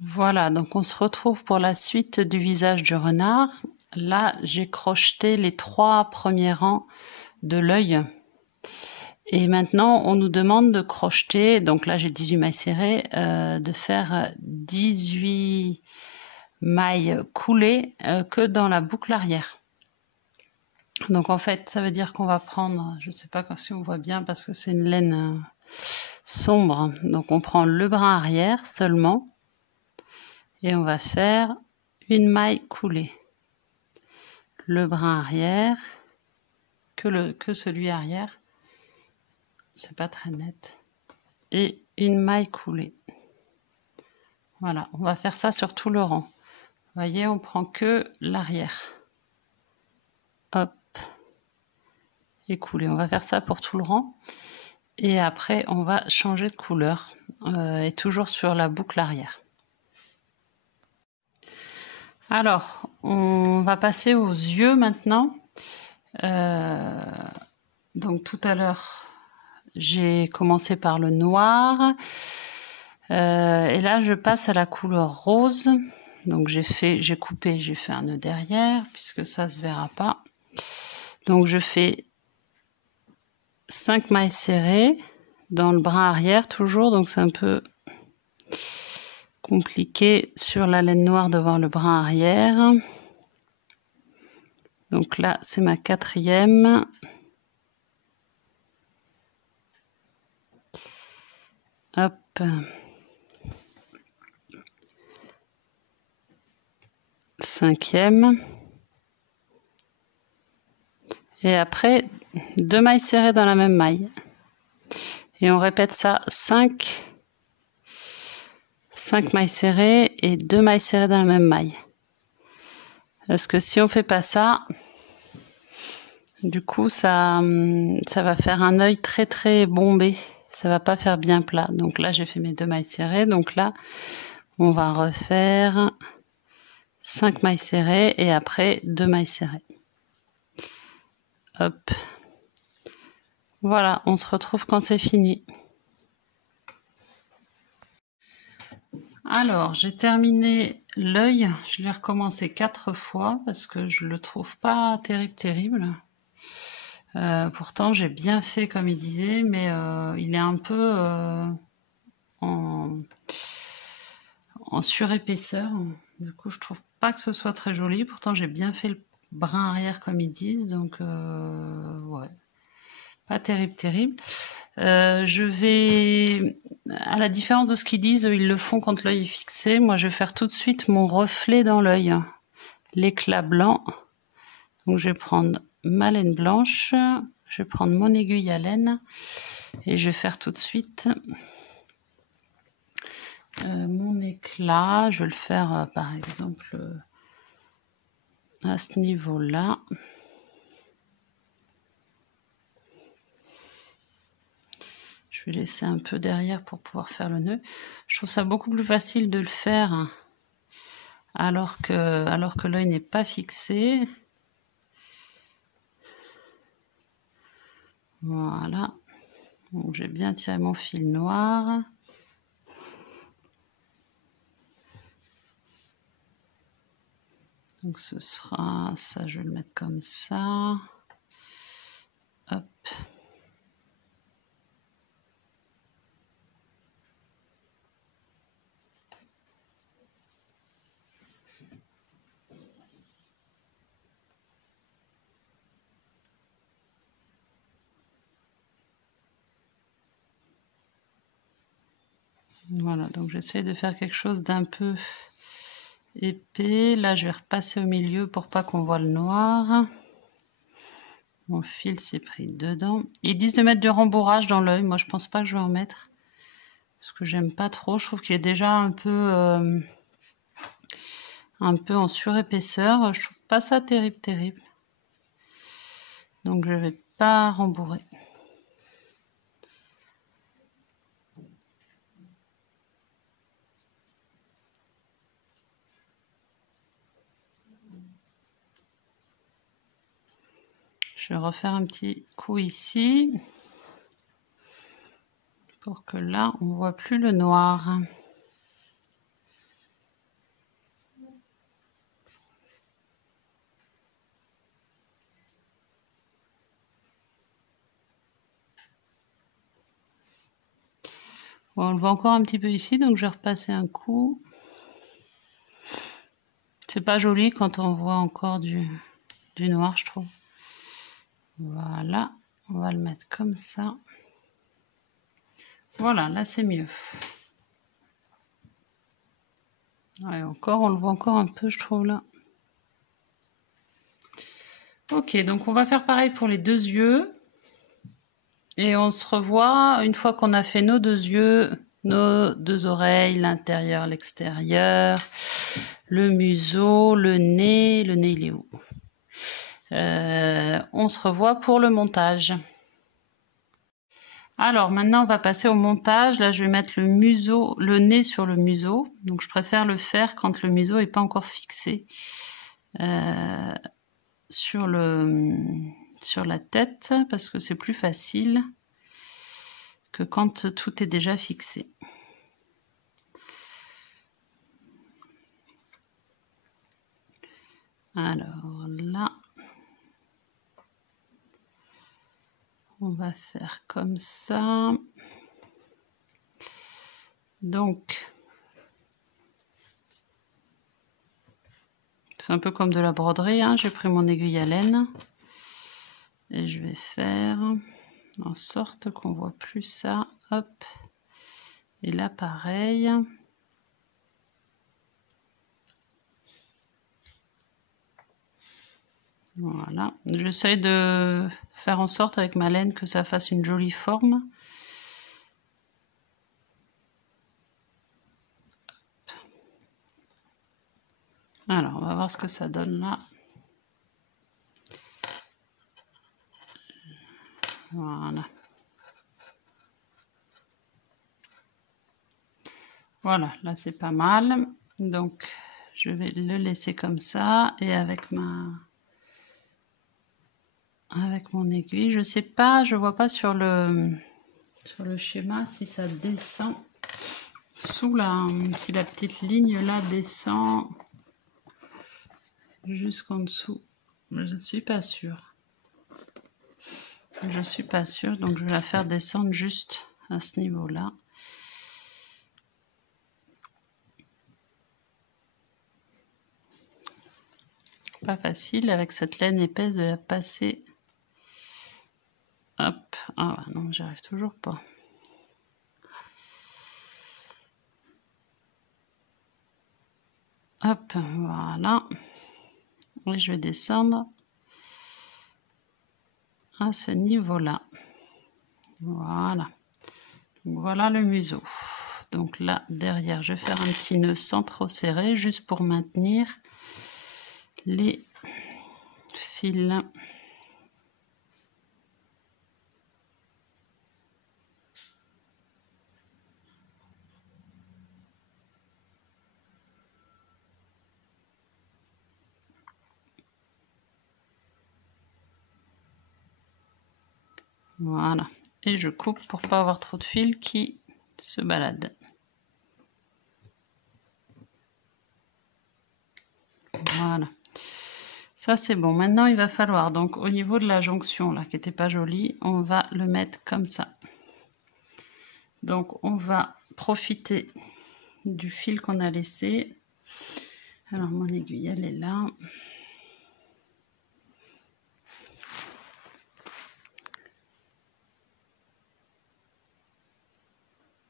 Voilà, donc on se retrouve pour la suite du visage du renard. Là, j'ai crocheté les 3 premiers rangs de l'œil. Et maintenant, on nous demande de crocheter, donc là j'ai 18 mailles serrées, de faire 18 mailles coulées que dans la boucle arrière. Donc en fait, ça veut dire qu'on va prendre, je sais pas si on voit bien parce que c'est une laine sombre, donc on prend le brin arrière seulement et on va faire une maille coulée. Le brin arrière, que celui arrière, c'est pas très net, et une maille coulée. Voilà, on va faire ça sur tout le rang. Vous voyez, on prend que l'arrière. Hop, et coulé. On va faire ça pour tout le rang. Et après, on va changer de couleur, et toujours sur la boucle arrière. Alors, on va passer aux yeux maintenant. Donc tout à l'heure, j'ai commencé par le noir. Et là, je passe à la couleur rose. Donc j'ai coupé, j'ai fait un nœud derrière, puisque ça se verra pas. Donc je fais 5 mailles serrées dans le brin arrière toujours, donc c'est un peu compliqué sur la laine noire de voir le brin arrière. Donc là, c'est ma 4e. Hop. 5e. Et après, 2 mailles serrées dans la même maille. Et on répète ça 5 mailles serrées et 2 mailles serrées dans la même maille. Parce que si on fait pas ça, du coup, ça va faire un œil très très bombé. Ça va pas faire bien plat. Donc là, j'ai fait mes 2 mailles serrées. Donc là, on va refaire 5 mailles serrées et après 2 mailles serrées. Hop. Voilà, on se retrouve quand c'est fini. Alors, j'ai terminé l'œil. Je l'ai recommencé 4 fois parce que je le trouve pas terrible. Pourtant, j'ai bien fait comme il disait, mais il est un peu en surépaisseur. Du coup, je trouve pas que ce soit très joli. Pourtant, j'ai bien fait le brin arrière comme ils disent, donc ouais, pas terrible. Je vais, à la différence de ce qu'ils disent, ils le font quand l'œil est fixé. Moi, je vais faire tout de suite mon reflet dans l'œil, l'éclat blanc. Donc, je vais prendre ma laine blanche, je vais prendre mon aiguille à laine et je vais faire tout de suite mon éclat. Je vais le faire par exemple à ce niveau-là. Je vais laisser un peu derrière pour pouvoir faire le nœud. Je trouve ça beaucoup plus facile de le faire alors que l'œil n'est pas fixé. Voilà. Donc j'ai bien tiré mon fil noir. Donc ce sera ça, je vais le mettre comme ça. Hop. Voilà, donc j'essaie de faire quelque chose d'un peu épais. Là, je vais repasser au milieu pour pas qu'on voit le noir. Mon fil s'est pris dedans. Ils disent de mettre du rembourrage dans l'œil. Moi, je pense pas que je vais en mettre. Parce que j'aime pas trop. Je trouve qu'il est déjà un peu en surépaisseur. Je trouve pas ça terrible. Donc, je vais pas rembourrer. Je vais refaire un petit coup ici pour que là on voit plus le noir. Bon, on le voit encore un petit peu ici, donc je vais repasser un coup. C'est pas joli quand on voit encore du noir, je trouve. Voilà, on va le mettre comme ça. Voilà, là c'est mieux. Ouais, encore, on le voit encore un peu, je trouve, là. Ok, donc on va faire pareil pour les 2 yeux. Et on se revoit une fois qu'on a fait nos 2 yeux, nos 2 oreilles, l'intérieur, l'extérieur, le museau, le nez il est où? On se revoit pour le montage. Alors maintenant on va passer au montage. Là je vais mettre le nez sur le museau. Donc je préfère le faire quand le museau n'est pas encore fixé sur la tête, parce que c'est plus facile que quand tout est déjà fixé. Alors là, on va faire comme ça. Donc, c'est un peu comme de la broderie, hein. J'ai pris mon aiguille à laine et je vais faire en sorte qu'on voit plus ça. Hop. Et là, pareil. Voilà. J'essaie de faire en sorte avec ma laine que ça fasse une jolie forme. Alors, on va voir ce que ça donne là. Voilà. Voilà, là c'est pas mal. Donc, je vais le laisser comme ça. Et avec mon aiguille, je sais pas, je vois pas sur le schéma si ça descend sous si la petite ligne là descend jusqu'en dessous. Je ne suis pas sûre. Je suis pas sûre, donc je vais la faire descendre juste à ce niveau-là. Pas facile avec cette laine épaisse de la passer. Hop, ah non, j'y arrive toujours pas. Hop, voilà. Et je vais descendre à ce niveau-là. Voilà. Donc, voilà le museau. Donc là, derrière, je vais faire un petit nœud sans trop serrer, juste pour maintenir les fils. Voilà. Et je coupe pour pas avoir trop de fils qui se baladent. Voilà. Ça c'est bon. Maintenant il va falloir, donc au niveau de la jonction là qui n'était pas jolie, on va le mettre comme ça. Donc on va profiter du fil qu'on a laissé. Alors mon aiguille elle est là.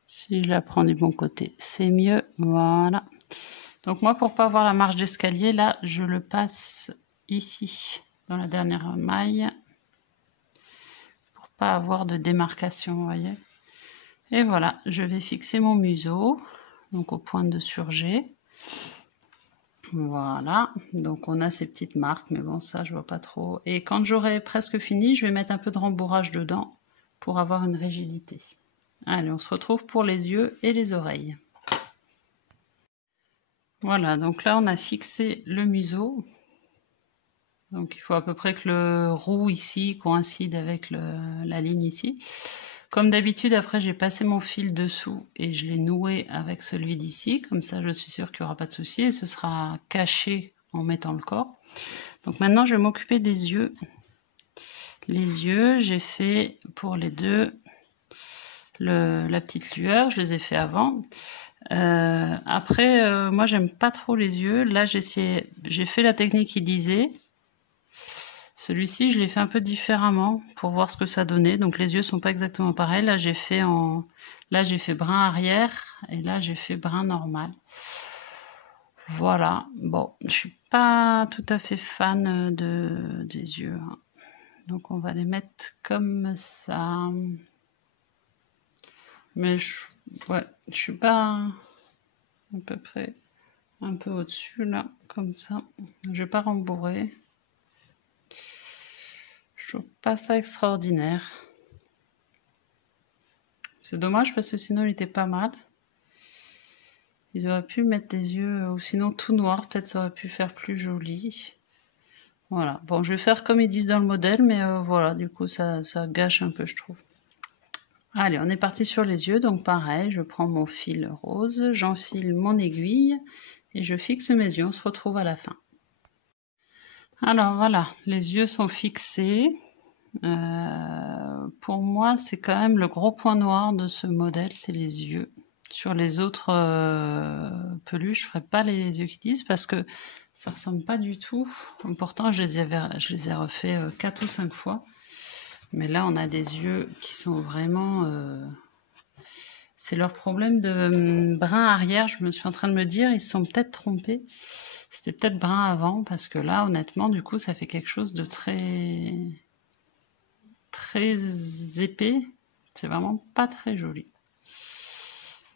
Si je la prends du bon côté, c'est mieux. Voilà. Donc moi, pour pas avoir la marche d'escalier, là, je le passe ici, dans la dernière maille, pour pas avoir de démarcation, vous voyez. Et voilà, je vais fixer mon museau, donc au point de surjet. Voilà, donc on a ces petites marques, mais bon, ça, je vois pas trop. Et quand j'aurai presque fini, je vais mettre un peu de rembourrage dedans pour avoir une rigidité. Allez, on se retrouve pour les yeux et les oreilles. Voilà, donc là on a fixé le museau. Donc il faut à peu près que le roux ici coïncide avec la ligne ici. Comme d'habitude, après j'ai passé mon fil dessous et je l'ai noué avec celui d'ici. Comme ça je suis sûre qu'il n'y aura pas de souci et ce sera caché en mettant le corps. Donc maintenant je vais m'occuper des yeux. Les yeux, j'ai fait pour les deux la petite lueur, je les ai fait avant. Après, moi j'aime pas trop les yeux. Là j'ai fait la technique qu'il disait. Celui-ci je l'ai fait un peu différemment pour voir ce que ça donnait. Donc les yeux sont pas exactement pareils. Là j'ai fait brun arrière et là j'ai fait brun normal. Voilà. Bon, je suis pas tout à fait fan des yeux. Donc on va les mettre comme ça. Mais je suis pas à peu près un peu au-dessus là, comme ça. Je vais pas rembourrer. Je trouve pas ça extraordinaire. C'est dommage parce que sinon il était pas mal. Ils auraient pu mettre des yeux, ou sinon tout noir, peut-être ça aurait pu faire plus joli. Voilà. Bon, je vais faire comme ils disent dans le modèle, mais voilà, du coup ça gâche un peu, je trouve. Allez, on est parti sur les yeux, donc pareil, je prends mon fil rose, j'enfile mon aiguille et je fixe mes yeux. On se retrouve à la fin. Alors voilà, les yeux sont fixés. Pour moi, c'est quand même le gros point noir de ce modèle, c'est les yeux. Sur les autres peluches, je ferai pas les yeux qui disent parce que ça ressemble pas du tout. Pourtant, je les ai refaits 4 ou 5 fois. Mais là, on a des yeux qui sont vraiment... c'est leur problème de brun arrière. Je me suis en train de me dire, ils se sont peut-être trompés. C'était peut-être brun avant, parce que là, honnêtement, du coup, ça fait quelque chose de très épais. C'est vraiment pas très joli.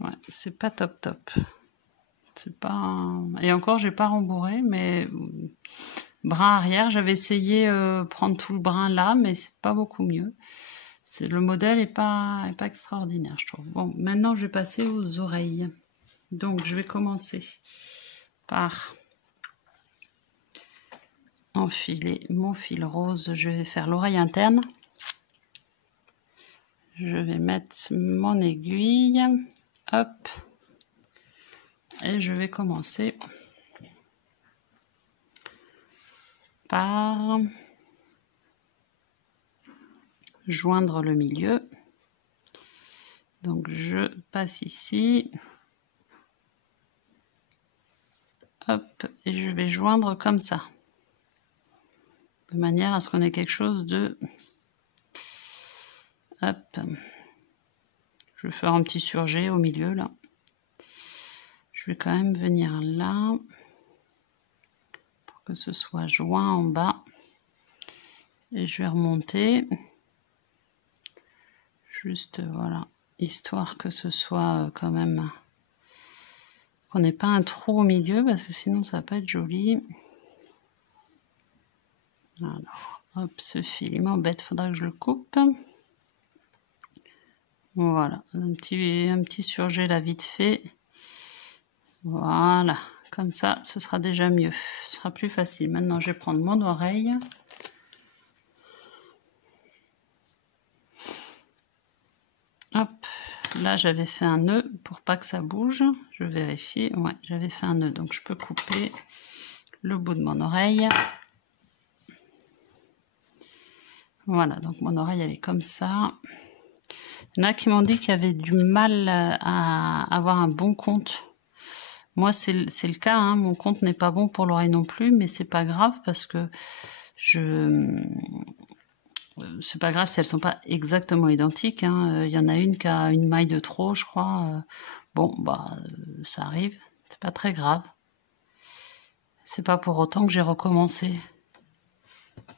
Ouais, c'est pas top. C'est pas... Et encore, j'ai pas rembourré, mais... Brun arrière, j'avais essayé prendre tout le brun là, mais c'est pas beaucoup mieux. Le modèle est pas extraordinaire, je trouve. Bon, maintenant je vais passer aux oreilles. Donc je vais commencer par enfiler mon fil rose. Je vais faire l'oreille interne. Je vais mettre mon aiguille. Hop. Et je vais commencer par joindre le milieu. Donc je passe ici. Hop, et je vais joindre comme ça. De manière à ce qu'on ait quelque chose de... Hop. Je vais faire un petit surjet au milieu là. Je vais quand même venir là. Pour que ce soit joint en bas. Et je vais remonter. Juste, voilà. Histoire que ce soit quand même... qu'on n'ait pas un trou au milieu, parce que sinon ça va pas être joli. Alors, hop, ce fil, il m'embête, faudra que je le coupe. Voilà, un petit surjet là vite fait. Voilà, comme ça, ce sera déjà mieux. Ce sera plus facile. Maintenant, je vais prendre mon oreille. Hop, là j'avais fait un nœud pour pas que ça bouge. Je vérifie. Ouais, j'avais fait un nœud, donc je peux couper le bout de mon oreille. Voilà, donc mon oreille elle est comme ça. Il y en a qui m'ont dit qu'il y avait du mal à avoir un bon compte. Moi c'est le cas, hein. Mon compte n'est pas bon pour l'oreille non plus, mais c'est pas grave parce que c'est pas grave si elles sont pas exactement identiques, hein. Il y en a une qui a une maille de trop, je crois. Bon, bah ça arrive, c'est pas très grave. C'est pas pour autant que j'ai recommencé.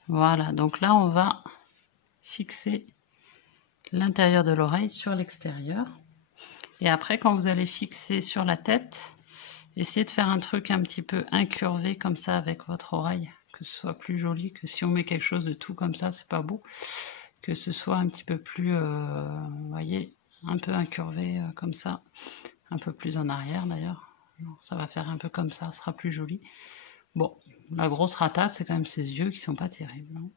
Voilà, donc là on va fixer l'intérieur de l'oreille sur l'extérieur. Et après, quand vous allez fixer sur la tête, essayez de faire un truc un petit peu incurvé comme ça avec votre oreille, que ce soit plus joli que si on met quelque chose de tout comme ça, c'est pas beau. Que ce soit un petit peu plus, vous voyez, un peu incurvé comme ça, un peu plus en arrière d'ailleurs. Ça va faire un peu comme ça, ce sera plus joli. Bon, la grosse rata, c'est quand même ces yeux qui sont pas terribles. Hein.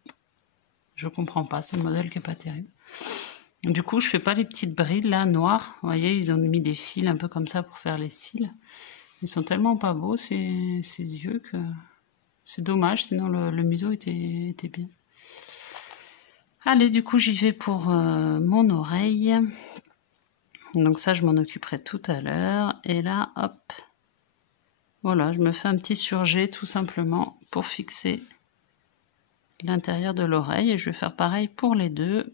Je comprends pas, c'est le modèle qui est pas terrible. Du coup, je fais pas les petites brides là, noires. Vous voyez, ils ont mis des fils un peu comme ça pour faire les cils. Ils sont tellement pas beaux, ces yeux, que c'est dommage, sinon le museau était bien. Allez, du coup, j'y vais pour mon oreille. Donc ça, je m'en occuperai tout à l'heure. Et là, hop, voilà, je me fais un petit surjet tout simplement pour fixer l'intérieur de l'oreille. Et je vais faire pareil pour les deux.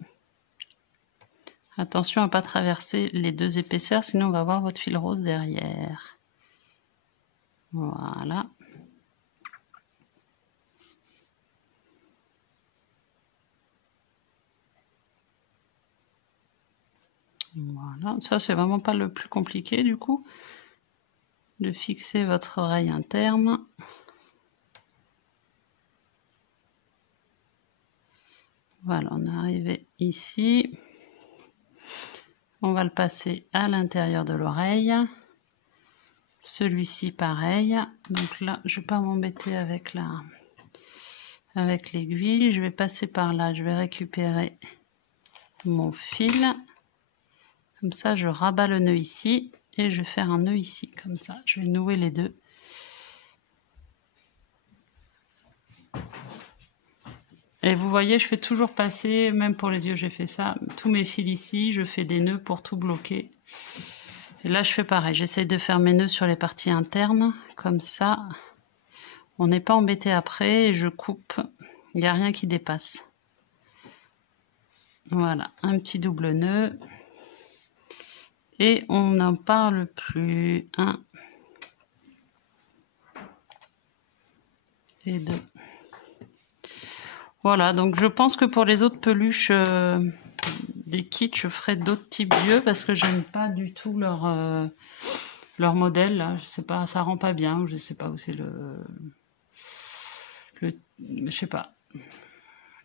Attention à ne pas traverser les deux épaisseurs, sinon on va voir votre fil rose derrière. Voilà. Voilà, ça c'est vraiment pas le plus compliqué du coup, de fixer votre oreille interne. Voilà, on est arrivé ici. On va le passer à l'intérieur de l'oreille. Celui-ci pareil. Donc là, je ne vais pas m'embêter avec l'aiguille. Je vais passer par là, je vais récupérer mon fil. Comme ça, je rabats le nœud ici et je vais faire un nœud ici. Comme ça, je vais nouer les deux. Et vous voyez, je fais toujours passer, même pour les yeux, j'ai fait ça, tous mes fils ici, je fais des nœuds pour tout bloquer. Et là, je fais pareil, j'essaye de faire mes nœuds sur les parties internes, comme ça, on n'est pas embêté après, et je coupe, il n'y a rien qui dépasse. Voilà, un petit double nœud. Et on n'en parle plus. 1 et 2. Voilà, donc je pense que pour les autres peluches des kits, je ferai d'autres types d'yeux parce que j'aime pas du tout leur modèle. Là. Je sais pas, ça rend pas bien. Je sais pas où c'est je sais pas.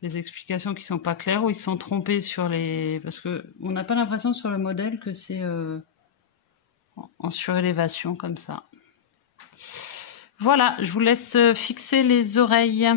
Les explications qui sont pas claires ou ils se sont trompés sur les... Parce que on n'a pas l'impression sur le modèle que c'est en surélévation comme ça. Voilà, je vous laisse fixer les oreilles.